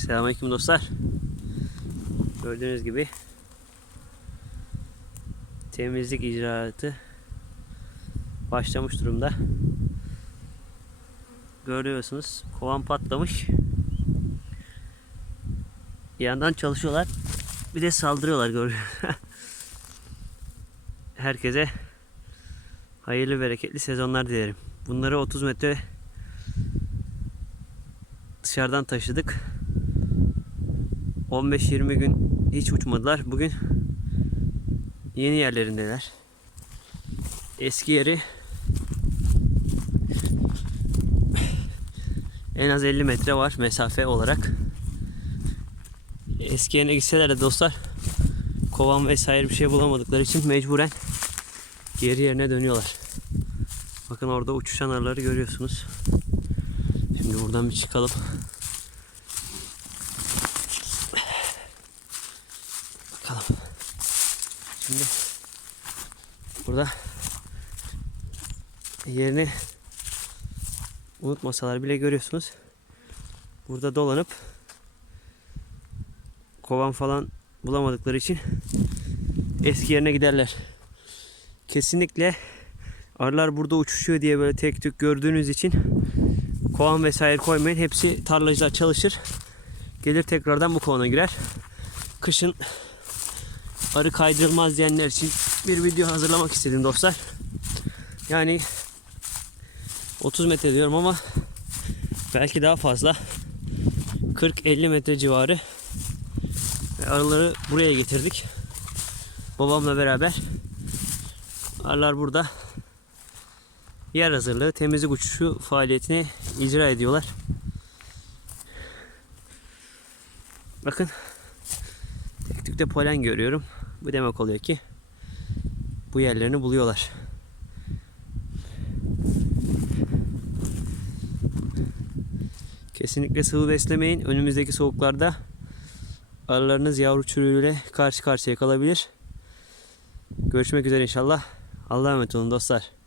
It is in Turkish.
Selamünaleyküm dostlar. Gördüğünüz gibi temizlik icraatı başlamış durumda. Görüyorsunuz kovan patlamış. Bir yandan çalışıyorlar. Bir de saldırıyorlar görüyor. Herkese hayırlı bereketli sezonlar dilerim. Bunları 30 metre dışarıdan taşıdık. 15-20 gün hiç uçmadılar. Bugün yeni yerlerindeler. Eski yeri en az 50 metre var mesafe olarak. Eski yerine gitseler de dostlar kovan vesaire bir şey bulamadıkları için mecburen geri yerine dönüyorlar. Bakın orada uçuşan arıları görüyorsunuz. Şimdi buradan bir çıkalım. Bakalım. Şimdi burada yerini unutmasalar bile görüyorsunuz. Burada dolanıp kovan falan bulamadıkları için eski yerine giderler. Kesinlikle arılar burada uçuşuyor diye böyle tek tük gördüğünüz için kovan vesaire koymayın. Hepsi tarlacılar çalışır. Gelir tekrardan bu kovana girer. Kışın arı kaydırılmaz diyenler için bir video hazırlamak istedim dostlar. Yani 30 metre diyorum ama belki daha fazla 40-50 metre civarı ve arıları buraya getirdik. Babamla beraber arılar burada yer hazırlığı, temizlik uçuşu faaliyetini icra ediyorlar. Bakın tek tük de polen görüyorum. Bu demek oluyor ki bu yerlerini buluyorlar. Kesinlikle sıvı beslemeyin. Önümüzdeki soğuklarda arılarınız yavru çürüğüyle karşı karşıya kalabilir. Görüşmek üzere inşallah. Allah'a emanet olun dostlar.